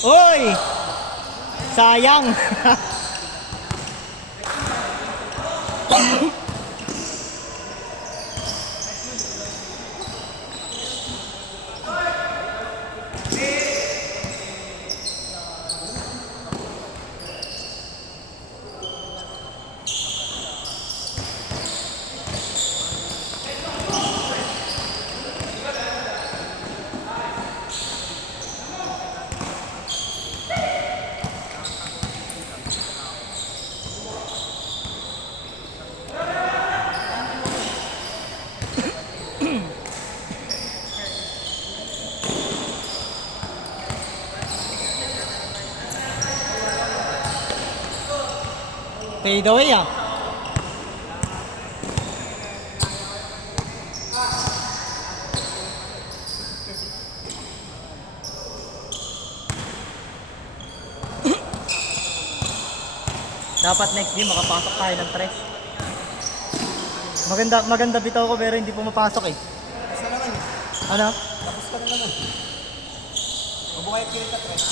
Oy! Sayang! Fade away ah. Dapat next game makapasok tayo ng tres. Maganda bitaw ko pero hindi pumapasok eh. Tapos na naman eh. Ano? Tapos ka na naman. Mabuhay at kilit at tres.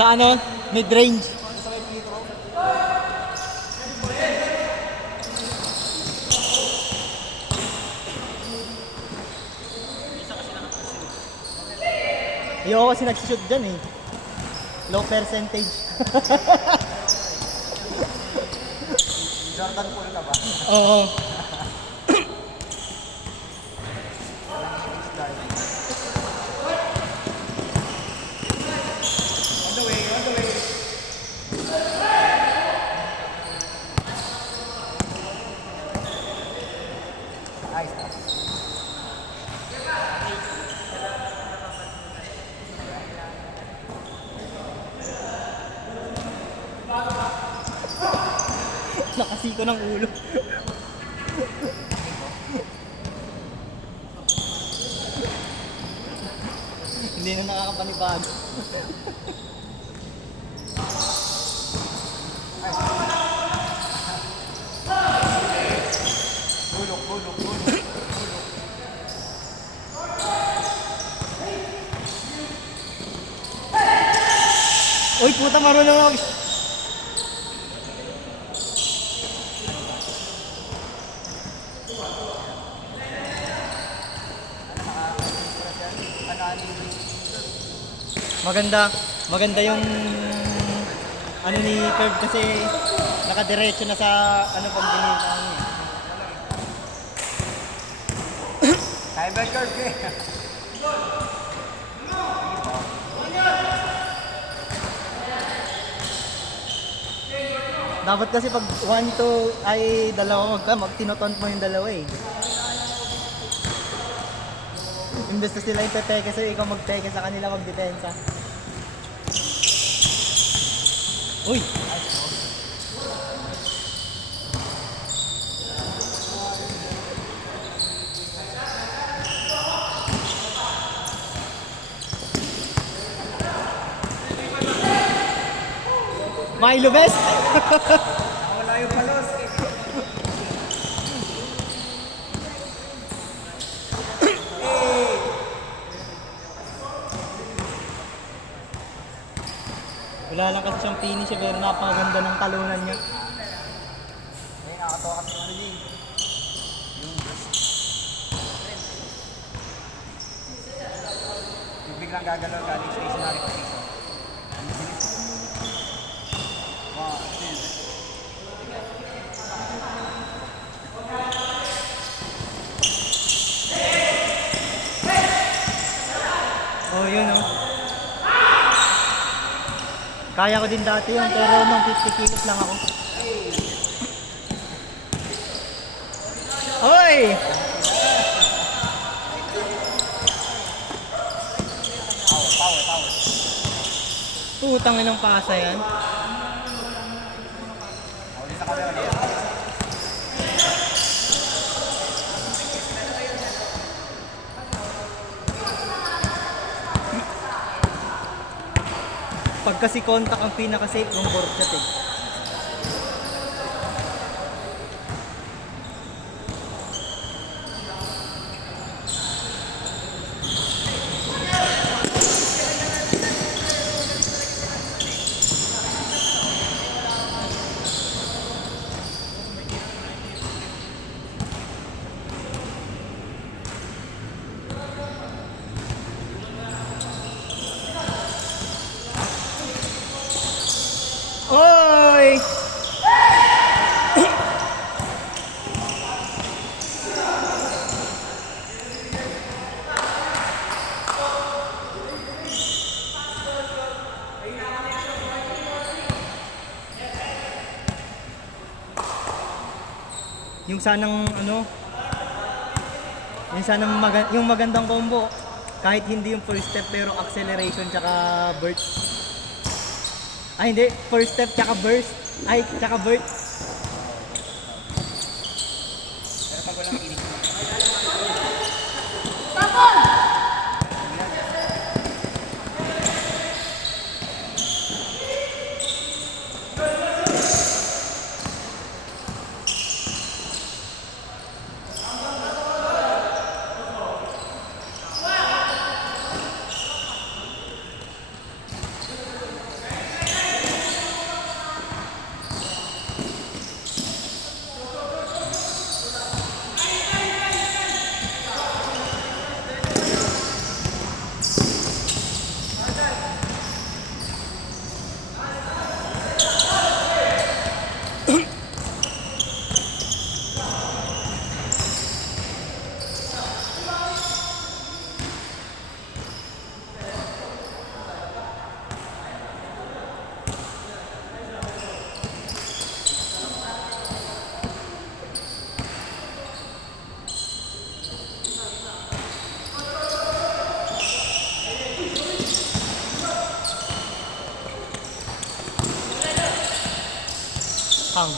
Sa ano? Mid range. Ano sa may pinito ko? Ayoko kasi nagsishoot dyan eh. Low percentage. Jordan Poole ka ba? Oo. On the way, on the way. Ayos na. Nakasiko ng ulo. Hindi na nakakapanibago. Gulok, gulok, gulok. Uy, puta, marunong ako. Maganda yung ano ni Curve kasi nakadiretso na sa ano pag ginita niya. Timer curve eh. Dapat kasi pag 1-2 ay dalawa tinoton mo yung dalawa eh. Imbes na sila yung pepeke sa'yo, ikaw magpeke sa kanila magdepensa. Uy! Milo best! Wala yung palos eh. Wala lang kasi siyang finish pero napakaganda ng talunan niya. Ay, nakakatawa kasi yung ano din. Yung burst. Yung biglang gagalaw galing stationary position. Ang bilis. Wow, this. Oh, yun oh. Kaya ko din dati yun, pero nung 50 kilos lang ako. Hoy! Power, power, power. putang inang pasa yan. Uli sa kamera niya. Pag kasi contact ang pinaka-safe ng board shot eh. Oy! Yung sanang ano, yung magandang combo, kahit hindi yung first step pero acceleration tsaka burst. Ay hindi, first step tsaka burst. Ay, tsaka burst. Pero pag walang kinis. Hang.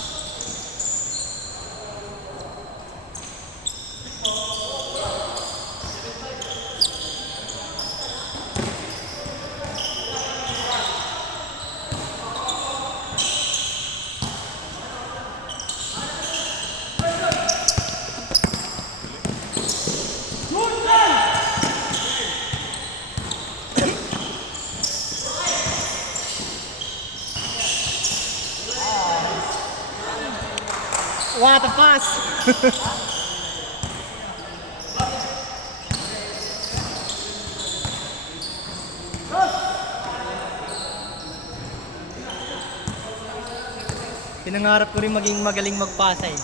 What a pass! Pinangarap ko rin maging magaling magpasa eh.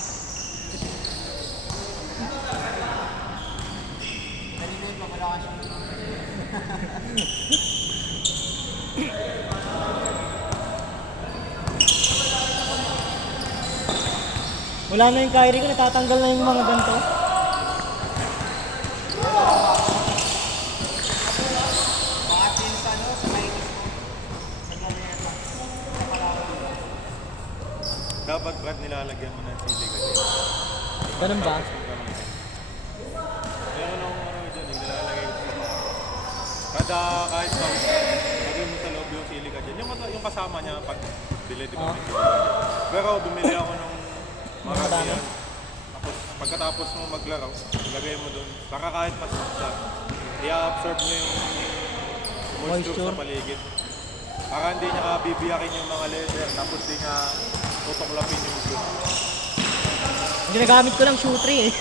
Kanina pa wala ka siya. Wala na yung Kyrie ko, natatanggal na yung mga ganito. Baka din sa ano, sa kainis mo. Sa gawin ito. Dapat Brad nilalagyan mo ng sili kasi. Ganun ba? Meron akong ano dyan, nilalagay ko sa mga. Kada kahit pa, lagay mo sa loob yung sili ka dyan. Yung kasama niya pag bili, di ba? Ah. May sili ka dyan. Pero bumili ako ng marami Marami? yan. Tapos pagkatapos mo maglaro, ilagay mo doon. Baka kahit siya, i-absorb mo yung moisture Moisture? sa paligid. Para hindi niya bibiyakin yung mga leather, tapos di niya tutuklapin yung glue. Ginagamit ko lang shoe tray eh.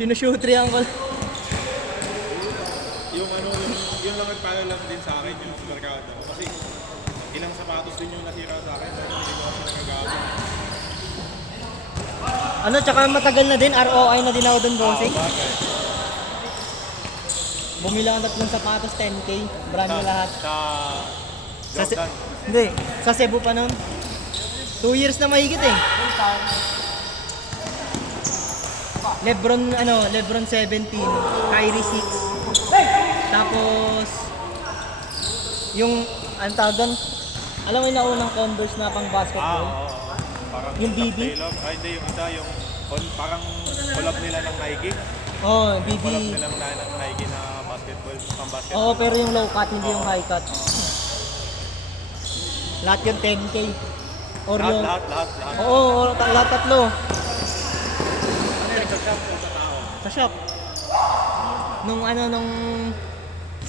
Sinushoe tray ang ko. Yung ano, yung lang nagpala lang din sa akin yung sa merkado. Kasi ilang sapatos din yung nasira sa akin dahil hindi ko kasi nagagamit. Ano, tsaka matagal na din, ROI na din ako doon, bossing. Bagay. Bumili ako ng tatlong sapatos, 10K. Brand new lahat. Sa Jordan. Hindi, sa Cebu pa noon. 2 years na mahigit eh. Lebron 17, Kyrie 6. Tapos, yung, ang tawag doon, alam mo yung naunang Converse na pang basketball? Oo. Parang Yung BB? Taylor. Ay, hindi, yung isa, yung parang collab nila ng Nike. Oo, Collab BB. nila ng Nike na basketball, pang basketball. Oo, pero yung low cut, hindi yung high cut. Lahat yung 10K. Or yung... Lahat. Oo, lahat tatlo. Ano yung sa shop o sa tao? Sa shop. Nung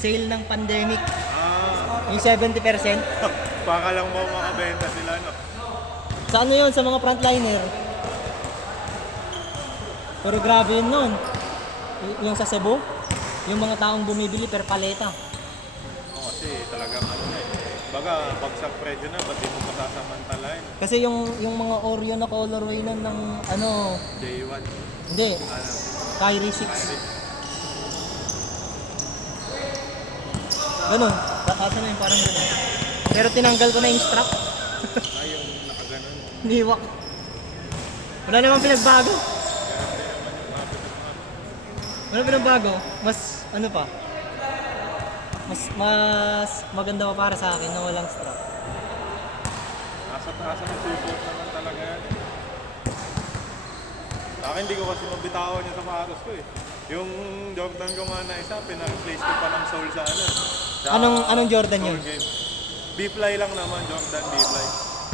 sale ng pandemic, yung 70%. Baka lang mo makabenta sila, no? Sa ano yun? Sa mga frontliner. Pero grabe yun nun. Yung sa Cebu, yung mga taong bumibili per paleta. Oo, kasi talagang ano na eh. Baga, bagsak presyo na, ba't di mo masasamantalain? Kasi yung mga Oreo na colorway nun ng ano, J1. hindi, Ano? Kyrie 6. Ganun. Asa na yun, parang ganun. Pero tinanggal ko na yung strap. Ay, yung nakaganon. Niwak. Wala namang pinagbago. Wala pinagbago. Mas, ano pa? Mas maganda pa para sa akin na walang strap. Nasa taas ng support naman talaga yan. Sa akin, hindi ko kasi mabitawan yung sapatos ko eh. Yung Jordan ko nga na isa, pina-replace ko pa ng sole sa ano. Sa Anong Jordan yun? Soul Game. B-Fly lang naman, Jordan B-Fly.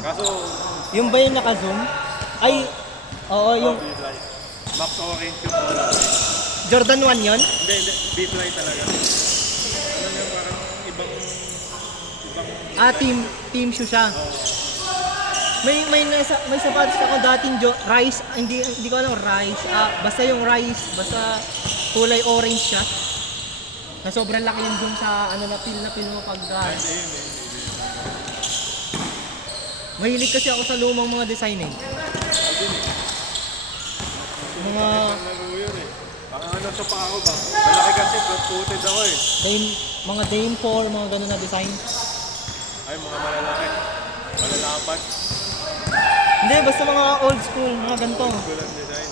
Kaso, Yung ba yung naka-zoom? Ay, oo, yung B-Fly. Max Orange yung color. Jordan 1 yun? Hindi, B-Fly talaga. Ano yung parang ibang Team shoe siya. May sapatos ako dating rice, hindi ko alam rice. Basta yung rice, basta kulay orange siya. Na sobrang laki yung zoom sa ano na feel mo pag mahilig kasi ako sa lumang mga design eh. Mga laro yun eh. Ang ano sa paa ko ba? Malaki kasi, flat-footed ako eh. Dame 4, mga ganun na design. Ay, mga malalaki. Malalapat. Hindi, basta mga old school, mga ganito. Gulang design.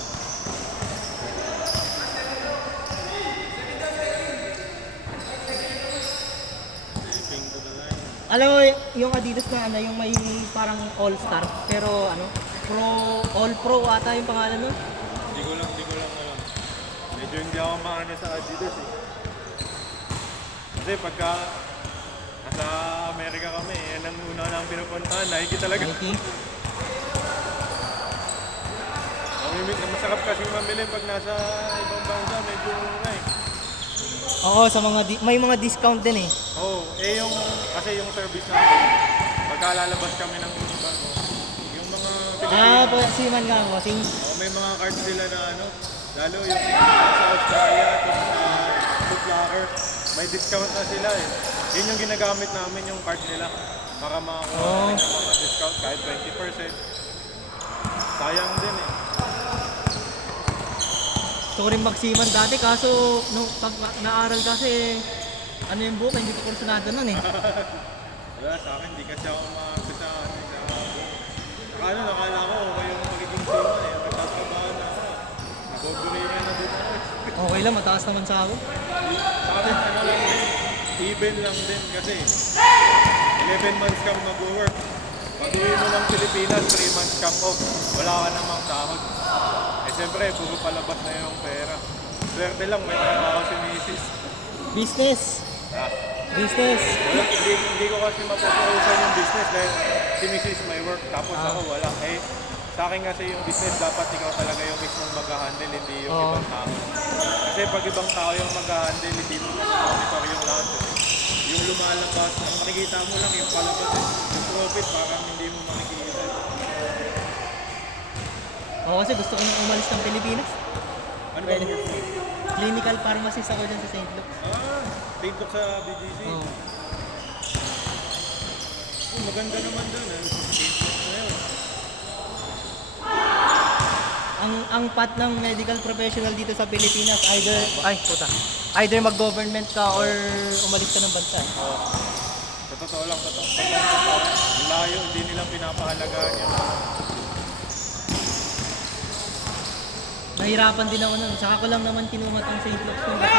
Sleeping to the line. Alam mo, yung Adidas na ano, yung may parang all-star, pero ano, all-pro ata yung pangalan nun. Hindi ko lang alam. Medyo hindi ako maano sa Adidas eh. Kasi pagka nasa Amerika kami, yan ang una nang pinupuntahan. Nike talaga. Nike. Masarap kasi mamili pag nasa ibang bansa, medyo Nike. Oo, sa mga may mga discount din eh. Oo, yung kasi yung service namin, pagka lalabas kami ng ibang yung mga Pilipino, Siman nga mo, may mga cards sila na ano, lalo yung sa Australia, yung Foot Locker, may discount na sila eh. Yun yung ginagamit namin yung card nila para makakuha kami ng mga discount kahit 20%. Sayang din eh. gusto ko rin magsiman dati kaso nung pag naaral kasi ano yung buhok, hindi ko kursunado nun eh. Wala, sa akin, di kasi ako makakita sa ano, nakala ko okay yung magiging sima eh. Nagtatrabaho na ako. Nagboburingan na din ako eh. Okay lang, mataas naman sa ako. Sa akin, ano lang din, even lang din kasi 11 months kang mag-work. Pag-uwi mo ng Pilipinas, 3 months kang off. Wala ka namang sahod. Eh siyempre, puro palabas na yung pera. Swerte lang, may trabaho si Mrs. Business. Ah, Business. wala, hindi ko kasi mapupuusan yung business dahil si Mrs. may work tapos ako wala. Eh, sa akin kasi yung business dapat ikaw talaga yung mismong mag-handle, hindi yung ibang tao. Kasi pag ibang tao yung mag-handle, hindi mo monitor yung lahat. Yung lumalabas, ang makikita mo lang yung palabas. Yung profit parang hindi mo makikita. Oo, kasi gusto ko nang umalis ng Pilipinas. Ano ba work mo? Clinical pharmacist ako dyan sa St. Luke's. St. Luke's sa BGC. Oo. Oh, maganda naman doon. St. Luke's na yun. Ang path ng medical professional dito sa Pilipinas, either mag-government ka or umalis ka ng bansa. Sa totoo lang, ang layo, hindi nila pinapahalagaan yun. Nahirapan din ako nun. Saka ko lang naman kinuha tong St. Luke's nun kasi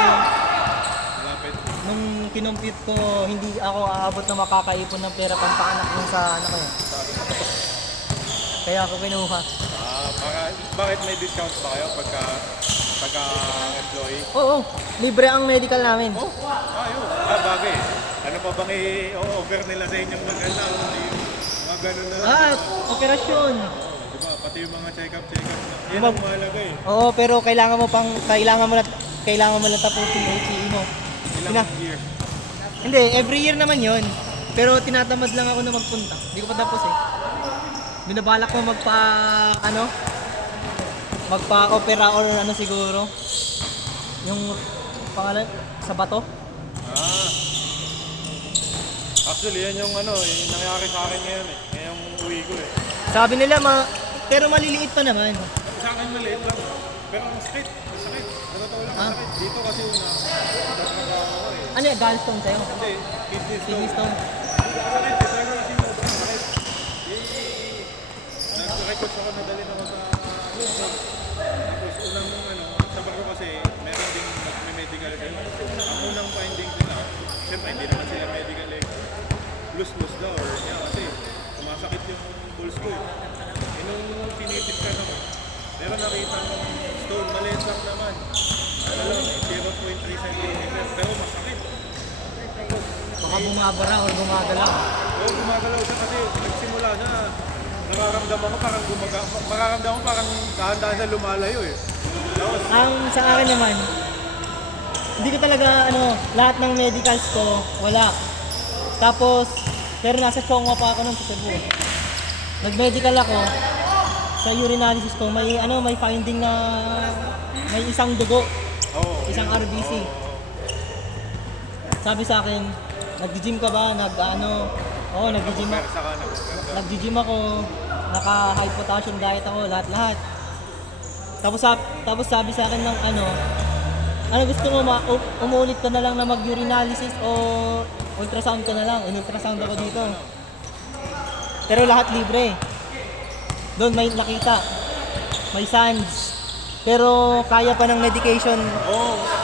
Malapit. nung kinompute ko, hindi ako aabot na makakaipon ng pera pampanak dun sa ano ko yun. Kaya ako kinuha. Bakit may discount ba kayo pagka employee? Oo, libre ang medical namin. Yun. Bagay. Ano pa bang i-offer nila sa inyong mag-ano? Mga ganun na. Operasyon. Diba? Pati yung mga check-up na. Yan ang mahalaga eh. Oo, pero kailangan mo lang tapusin yung ATE mo. Ilang years? Hindi, every year naman yon. Pero tinatamad lang ako na magpunta. Hindi ko pa tapos eh. Binabalak ko magpa-opera or ano siguro. Yung pangalan, sa bato. Actually, yan yung nangyari sa akin ngayon eh. Ngayong uwi ko eh. Sabi nila, pero maliliit pa naman. Sa akin maliit lang. Pero ang sakit. Sa totoo lang, ang sakit. Dito kasi ako eh. Ano yung gallstone sa'yo? Hindi, Kidney stone. Sakit, pero kasi sobrang sakit. Nag-record ako, nadali ako sa tapos unang sa bago kasi meron ding mag-medical din. Ang unang finding nila, siyempre hindi naman sila medical eh. Lus daw or kasi sumasakit yung pulse ko eh. Nung sinitis ka naman, pero nakita ng stone, maliit lang naman. 0.3 cm, pero masakit. Baka bumabara o gumagalaw. Oo, gumagalaw siya kasi nagsimula na mararamdaman ko parang dahan-dahan na lumalayo eh. Tapos, Ang sa akin naman, hindi ko talaga lahat ng medicals ko, wala. Tapos, pero nasa Chongwa pa ako nung sa Cebu. Nag-medical ako, sa urinalysis ko, may finding na may isang dugo, isang RBC. Sabi sa akin, nag-gym ka ba? Nag-gym ako. persa ka na. Nag-gym ako, naka-high potassium diet ako, lahat-lahat. Tapos sabi sa akin ng ano gusto mo umulit ka na lang na mag-urinalysis o ultrasound ka na lang? Ultrasound ako dito. Pero lahat libre. Doon may nakita, may SANS. Pero kaya pa ng medication.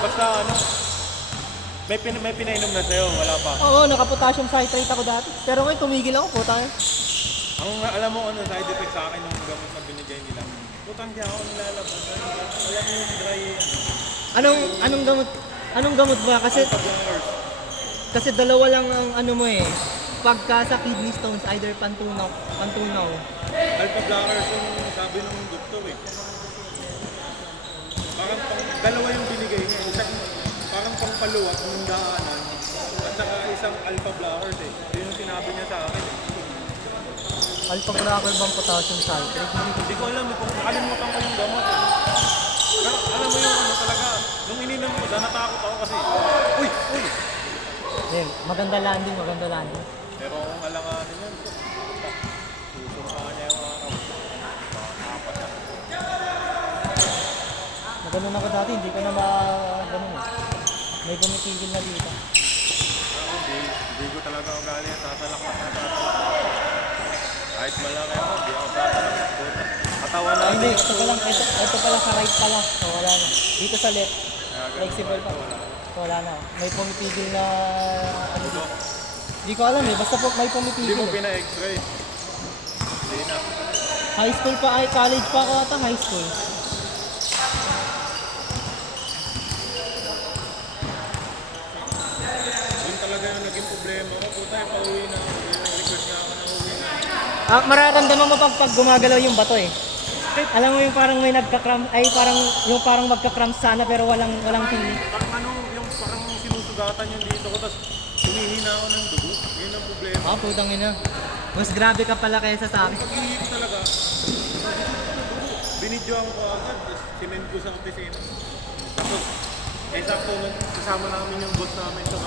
Basta may pinainom na sa'yo, wala pa. Oo, naka-potassium citrate ako dati. Pero ngayon tumigil ako, puta. Ang alam mo side effect sa akin ng gamot na binigay nila. Putang di ako nilalabas. Alam mo yung dry Anong gamot ba? blockers. Kasi dalawa lang ang mo eh. Pagka sa kidney stones, either pantunaw. Alpha blockers yung sabi ng doktor eh. Parang dalawa yung binigay niya. Isang parang pangpaluwag ng daanan at saka isang alpha blockers eh. Yun yung sinabi niya sa akin eh. Alpha blocker bang potassium citrate? Hindi ko alam kung nakalimutan ko yung gamot eh. Pero alam mo yung talaga, nung ininom ko, natakot ako kasi. Uy! Maganda landing. Pero kung alanganin yun, susunod niya yung araw. Nakapas na. Maganon ako dati, hindi ko na ganun eh. May pumitigil na dito. Hindi ko talaga ugali yan. Sasalak. Kahit malaki ako, hindi ako sasalak. Katawan na. Hindi, ito pala sa right pala. So, wala na. Dito sa left, flexible pa. So, wala na. May pumitigil na dito. Hindi ko alam eh, basta po may Hindi pumitigil mo eh. pina-x-ray. Hindi na. High school pa, college pa ako ata, high school. Yun talaga yung naging problema ko. Puta, pauwi na ako. Request na ako na uwi na. Mararamdaman mo pag gumagalaw yung bato eh. Alam mo yung parang may parang magka-cramp sana pero walang feeling. Parang parang sinusugatan yung dito ko. Tapos humihina ako ng dugo. Yun ang problema. Putang ina. Mas grabe ka pala kaysa sa akin. Pag-ihip talaga, binidyoan ko agad, tapos sinend ko sa opisina. Tapos, sakto nung kasama namin yung boss namin sa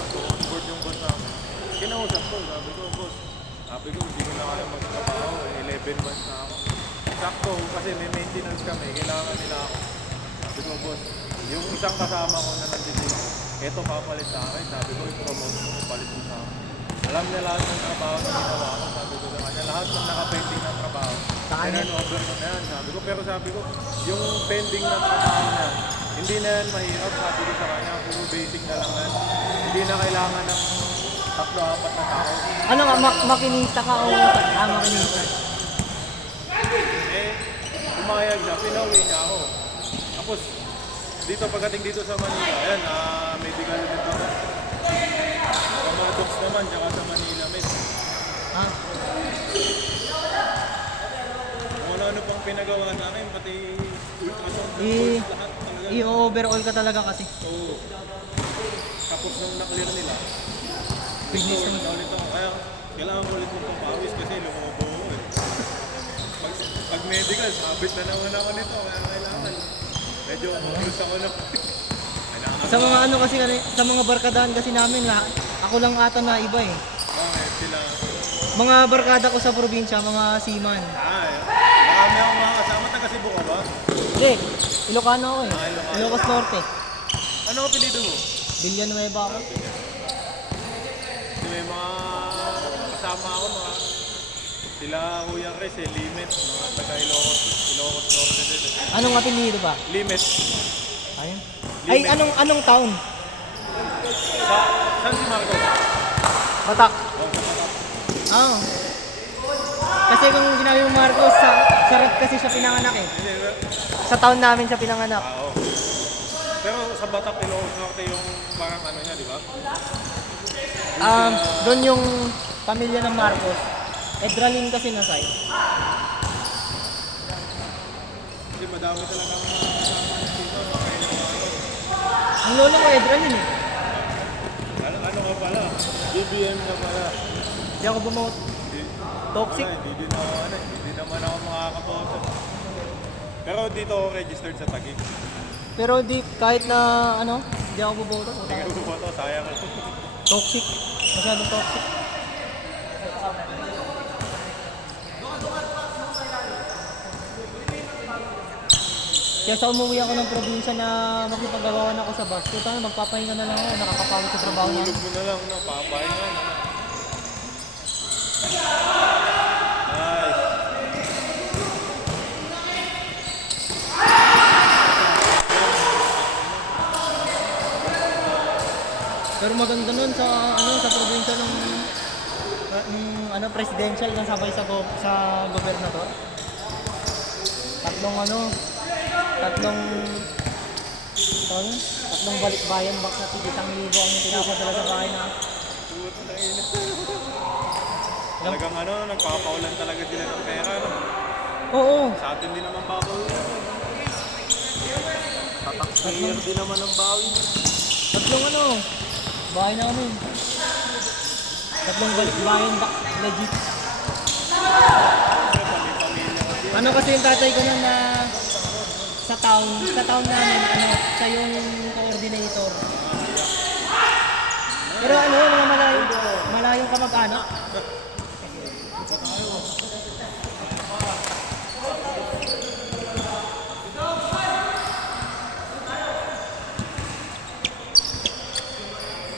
board yung boss namin. Kinausap ko, sabi ko, hindi ko na kaya magtrabaho, 11 months na ako. Sakto, kasi may maintenance kami, kailangan nila ako. Sabi ko, boss, yung isang kasama ko na nandito, eto papalit sa akin, sabi ko, i-promote ko, palit mo sa akin. Alam niya lahat ng trabaho na ginawa ko, sabi ko sa kanya, lahat ng naka-pending na trabaho. Saan? Over ko na yan, sabi ko. Pero sabi ko, yung pending na trabaho na, Hindi na yan mahirap, sabi ko sa kanya, puro basic na lang yan. Hindi na kailangan ng 3-4 na tao. Ano nga, makinista ka o makinista? Eh, umayag na, pinauwi niya ako. Tapos, dito pagdating dito sa Manila, ayan, medical med ako. Sa mga docs naman, tsaka sa Manila med. Ha? Kung ano-ano pang pinagawa sa akin, pati ultrasound, lahat talaga. I-overall ka talaga kasi. Oo. Tapos nung na-clear nila, Business ulit naman. na ulit ako. Kaya, kailangan ko ulit mong pumawis kasi lumubo ko eh. Pag medical, sabit na naman ako nito, kaya kailangan. Medyo close ako na. Sa mga ano kasi, sa mga barkadahan kasi namin, ako lang ata na iba eh. Bakit sila? Mga barkada ko sa probinsya, mga seaman. Marami akong mga kasama. Taga Cebu ka ba? Hindi, Ilocano ako eh. Ilocano. Ilocos Norte. Ano ang apelido mo? Villanueva ako. Kasi may mga kasama ako, mga sila Kuya Chris, Limit, mga taga Ilocos Norte din. Anong apelido ba? Limit. Ayun. Ay, anong town? San si Marco? Batak. Oh, sa Batak. Oo. Kasi kung sinabi mo Marcos, sa Rep kasi siya pinanganak eh. Hindi, Sa town namin siya pinanganak. oo. Pero sa Batak, Ilocos Norte yung parang ano niya, di ba? Doon yung pamilya ng Marcos. Edralin kasi na side. Kasi madami talaga ang mga kasama dito. Mga Ilocano. Ang lolo ko Edralin eh. Ano ka pala? BBM na pala. Hindi ako bumoto. Hindi, Toxic. wala, hindi naman ako makakaboto. Pero dito ako registered sa Taguig. Pero di, kahit na ano, hindi ako bumoto. Hindi ka bumoto, sayang. Toxic. Masyadong toxic. Kaya sa umuwi ako ng probinsya na makipagagawa na ako sa bus, kaya tayo magpapahinga na lang ako, nakakapagod sa trabaho na. Tulog mo na lang, no? Papahinga na. Nice. Pero maganda nun sa ano sa probinsya ng ano presidential na sabay sa gobernador. Tatlong balikbayan bak na tigitang libo ang pinapadala sa bahay na. Puto na ina. Talagang ano, nagpapaulan talaga sila ng pera, no? Oo, Sa atin din naman papaulan. Taxpayer din naman ang bawi. tatlong bahay namin. Tatlong balikbayan bak legit. Ano kasi yung tatay ko nun na sa town namin, siya yung coordinator. Pero mga malayong kamag-anak.